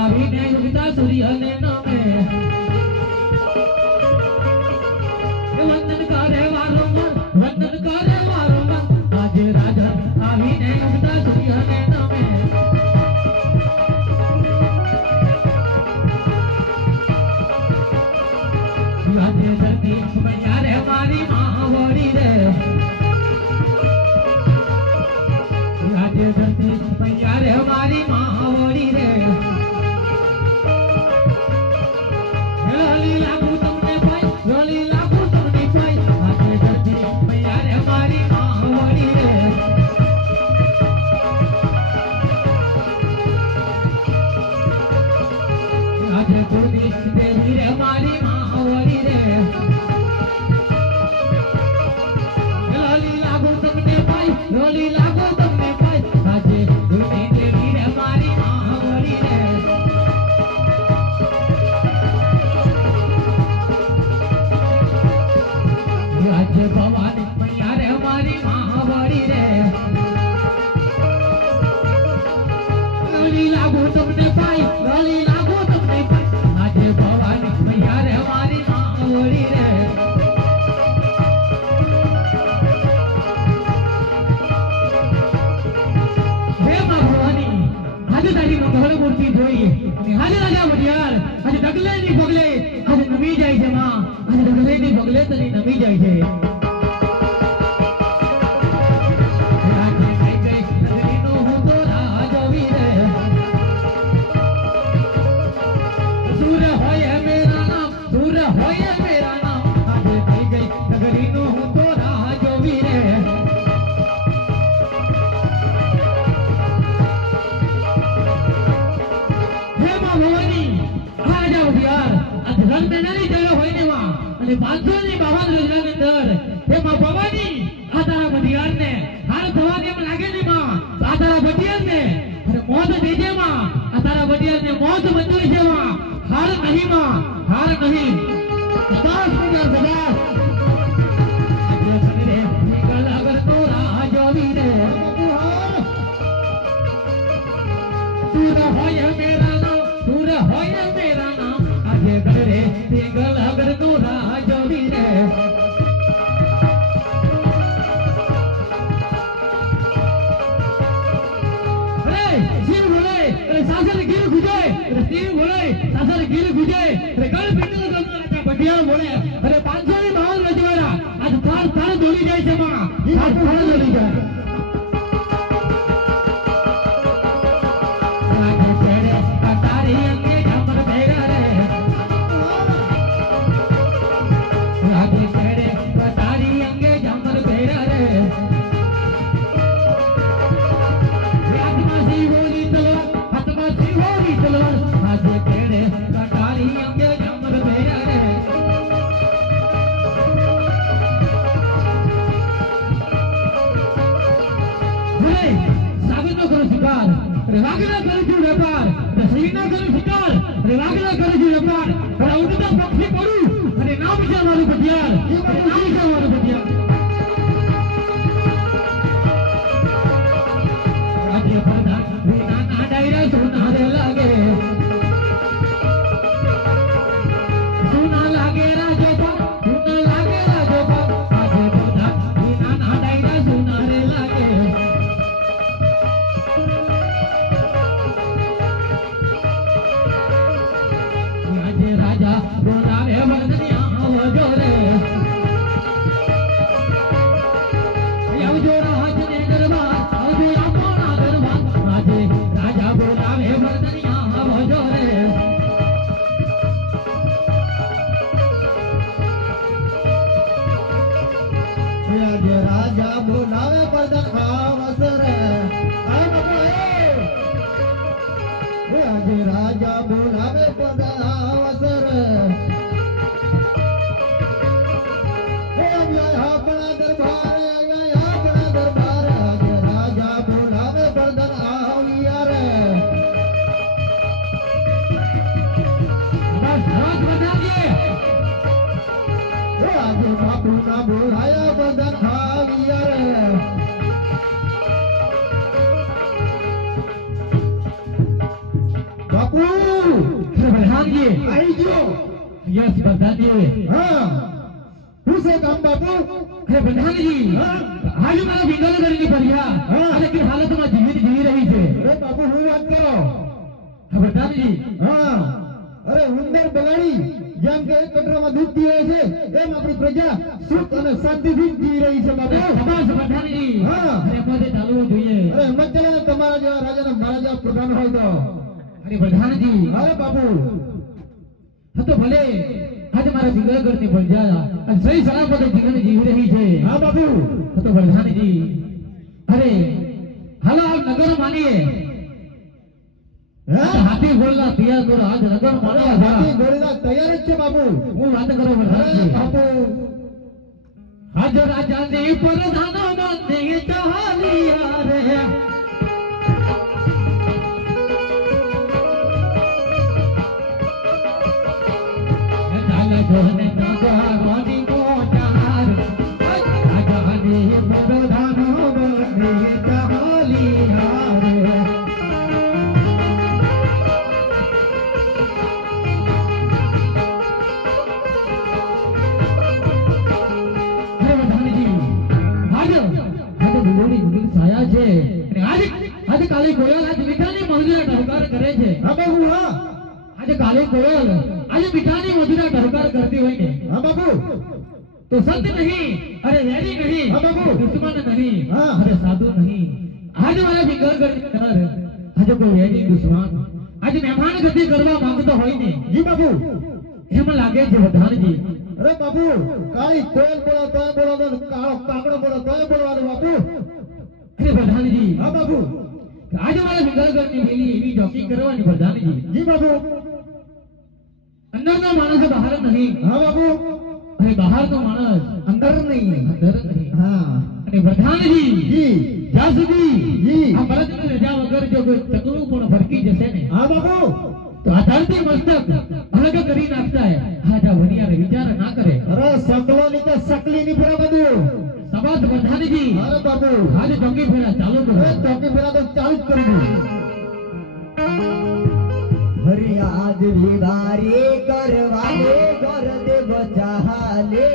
આવીને ઉગતા સૂર્યને નમે વંદન કરે વારંવાર વંદન કરે વારંવાર આજે રાજા આવીને ઉગતા સૂર્યને નમે આજે ધરતી મૈયા રે મારી માવડી રે આજે ધરતી મૈયા રે મારી માવડી રે રોલી લાગુ તમને ભાઈ રોલી લાગુ તમને ભાઈ આજે ધરતી મૈયા રે મારી માવડી રે આજે પૂર્ણી દેવી રે મારી માવડી રે રોલી લાગુ તમને ભાઈ રોલી લાગુ તમને ભાઈ આજે પૂર્ણી દેવી રે મારી માવડી રે આજે ભવાની મૈયા રે મારી માવડી રે રોલી લાગુ તમને ભાઈ રોલી લાગુ તમને ભાઈ આજે ભવાની મૈયા રે મારી માવડી રે હે મા ભવાની આજે તારી મંગળ મૂર્તિ જોઈ અને આજે રાજા વડિયાર આજે ડગલે ની પગલે આજે નમી જાય છે માં આજે ડગલે ની પગલે તને નમી જાય છે આજે કઈ કઈ નગરીનો હું તો રાજ વીર સૂર હોય મેરા નામ સૂર હોય મેરા નામ આજે કઈ કઈ નગરીનો હું તો રાજ વીર હે મા ભવાની રાજા વડિયાર આ ધન બેનાની જગ્યા હોય ને માં અને 552 રોજની અંદર હે મા ભવાની આ તારા વડિયાર ને હાર થવાને એમ લાગે ને માં આ તારા વડિયાર ને અરે મોત દેજે માં આ તારા વડિયાર ને મોત મંજૂર છે માં હાર નહીં માં હાર નહીં સદાસ વડિયાર સદાસ આજે સગરે નીકળ અગર તો રાજ વીર સૂર હોય મેરા નામ સૂર હોય મેરા નામ આજે ગળે નીકળ અગર તો રાજ વીર શિવ બોલે સાસર ગીર ગુજે શિવ બોલે સાસર ગીર ગુજે ગળ પિંડ બઢિયા બોલે અરે 552 રજવાડા આજ થાર થાર દોડી જાય છે માં થાર થાર દોડી જાય આજે તેડે તારી અંગે જમર ભેગા રે આજે તેડે તારી અંગે જમર ભેગા રે હાથમાં શિવોની તલવાર આજે તેડે તારી અંગે જમર ભેગા રે સાબિત કરો શિકાર વાગલા કરું છું વેપાર શ્રીના કરું શિકાર વાગલા કરું છું વેપાર ઉડતા પક્ષી કરું અને નામ છે મારું ભટિયાર નામ છે મારું ભટિયાર રાજ્ય પ્રધાન વિના ના ડાયરા સોના રે લાગે સોના લાગે રાજોપા સોના લાગે રાજોપા રાજ્ય પ્રધાન વિના ના ડાયરા સોના રે લાગે આજે રાજા બોલાવે વર્ધનિયા આવજો રે આવજો રાજને ગરબા આવજો આપણા ગરબા આજે રાજા બોલાવે વર્ધનિયા આવજો રે આજે રાજા બોલાવે પદન આવસર આજે રાજા બોલાવે પદન આવસર આપણા દરબાર આજે રાજા બોલાવે પદન આવ્યા રે આજે બાપુ ના બોલાયા પદન આવ્યા રે બાપુ અરે પ્રધાનજી આવી ગયો યસ પ્રધાનજી હા શું છે કામ બાપુ અરે પ્રધાનજી હા આજે મારા વિંગલ કરીને પડ્યા હા. અને કે હાલતમાં જીવી રહી છે અરે બાપુ હું વાત કરો હા પ્રધાનજી હા અરે ઉંદર બગાડી જેમ કે એક કટરામાં દૂધ પીવે છે એમ આપણી પ્રજા સુખ અને શાંતિથી જીવી રહી છે બાપુ શાબાશ પ્રધાનજી હા. અરે બધે ચાલવું જોઈએ અરે હિંમત ચાલે ને તમારા જેવા રાજાના મારા જેવા પ્રધાન હોય તો અરે પ્રધાનજી અરે બાપુ હા તો ભલે આજે મારા વિંગલ કરીને પડ્યા અને સહી સલામત જીવન જીવી રહી છે હા બાપુ હા તો પ્રધાનજી અરે હાલો આપ નગર માનીએ હા હાથી બોલના તૈયાર કરો આજ નગર અરે માનીએ હાથી ઘોડીના તૈયાર જ છે બાપુ હું વાત કરું અરે પ્રધાનજી બાપુ આજ રાજાની પ્રધાનો મંદિર ચાલિયા રે ચાલે જોને નાગવાની મોચાર રાજાની પ્રધાનો મંદિર ચાલિયા રે અરે પ્રધાનજી આજે બિલોડી જમીન છાયા છે અને આજે કાલી કોયલ આજ મીઠાની મજૂરા ઢહકાર કરે છે હા બાપુ હા આજે કાલી કોયલ આજે મીઠાની મજૂરા ઢહકાર કરતી હોય ને હા બાપુ તો સંત નહીં અરે વેરી નહીં હા બાપુ. દુશ્મન નહીં હા. અરે સાધુ નહીં આજે મારા વિકલ કરી આજે કોઈ વેરી દુશ્મન આજે મહેમાન ગતિ કરવા માંગતો હોય ને જી બાપુ એમ લાગે છે પ્રધાનજી અરે બાપુ કાળી કોયલ બોલો તોય બોલો તો કાળો કાકડો બોલો તોય બોલવાનું બાપુ અરે પ્રધાનજી હા બાપુ આજે મારા વિકલગઢની વેલી એવી જોકિંગ કરવાની પ્રધાનજી જી બાપુ અંદરનો માણસ બહાર નહીં હા બાપુ અને બહારનો માણસ અંદર નહીં અંદર નહીં હા અને પ્રધાનજી જી જ્યાં સુધી જી આ ભરતની રજા વગર જો કોઈ તકલું પણ ફરકી જશે ને હા બાપુ તો આ ધરતી મસ્તક અલગ કરી નાખતા હે હાજા વનિયારે વિચાર ના કરે અરે સકલો ની તો સકલી ની ફેરા બધું સબાદ પ્રધાનજી અરે બાપુ આજે ચોકી ફેરા ચાલુ કરો અરે ચોકી ફેરા તો ચાલુ જ કરી દઉં હરિયાદ વિવારી કરવાને ઘર દેવ ચાલે